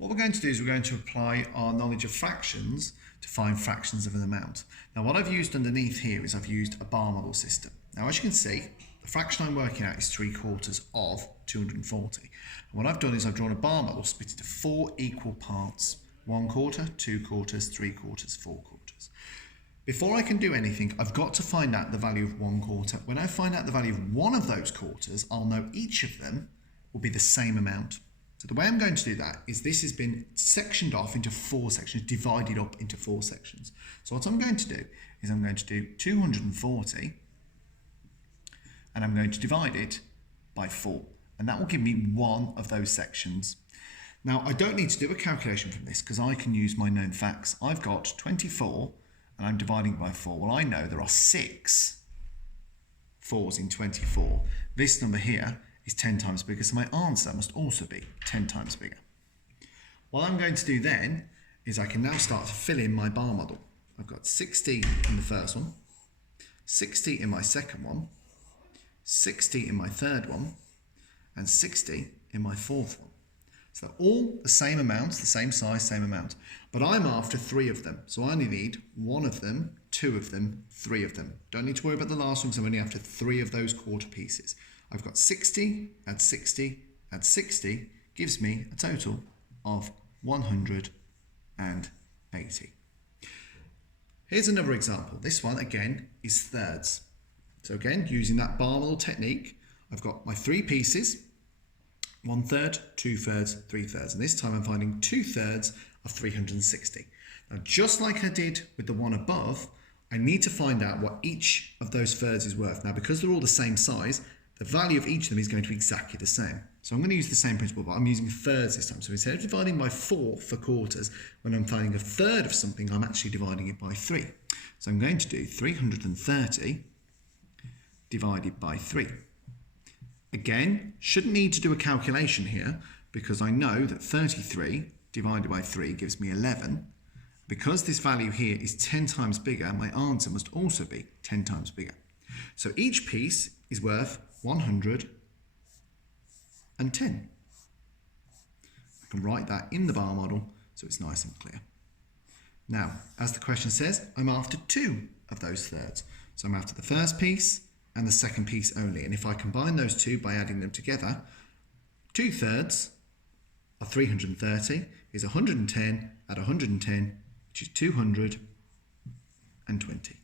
What we're going to do is we're going to apply our knowledge of fractions to find fractions of an amount. Now what I've used underneath here is I've used a bar model system. Now as you can see, the fraction I'm working out is 3/4 of 240. And what I've done is I've drawn a bar model split into 4 equal parts. 1/4, 2/4, 3/4, 4/4. Before I can do anything, I've got to find out the value of 1/4. When I find out the value of one of those quarters, I'll know each of them will be the same amount. So the way I'm going to do that is this has been sectioned off into 4 sections, divided up into 4 sections. So what I'm going to do is I'm going to do 240 and I'm going to divide it by 4. And that will give me one of those sections. Now I don't need to do a calculation from this because I can use my known facts. I've got 24 and I'm dividing by 4. Well, I know there are 6 4s in 24. This number here is 10 times bigger, so my answer must also be 10 times bigger. What I'm going to do then is I can now start to fill in my bar model. I've got 60 in the first one, 60 in my second one, 60 in my third one, and 60 in my fourth one. So they're all the same amount, the same size, same amount. But I'm after 3 of them. So I only need 1 of them, 2 of them, 3 of them. Don't need to worry about the last one because I'm only after 3 of those quarter pieces. I've got 60, add 60, add 60, gives me a total of 180. Here's another example. This one, again, is thirds. So again, using that bar model technique, I've got my 3 pieces, 1/3, 2/3, 3/3. And this time I'm finding 2/3 of 360. Now, just like I did with the one above, I need to find out what each of those thirds is worth. Now, because they're all the same size, the value of each of them is going to be exactly the same. So I'm going to use the same principle, but I'm using thirds this time. So instead of dividing by 4 for quarters, when I'm finding a third of something, I'm actually dividing it by 3. So I'm going to do 330 divided by 3. Again, shouldn't need to do a calculation here because I know that 33 divided by 3 gives me 11. Because this value here is 10 times bigger, my answer must also be 10 times bigger. So each piece is worth 110. I can write that in the bar model so it's nice and clear. Now, as the question says, I'm after 2 of those thirds. So I'm after the first piece and the second piece only. And if I combine those two by adding them together, 2/3 of 330 is 110 add 110, which is 220.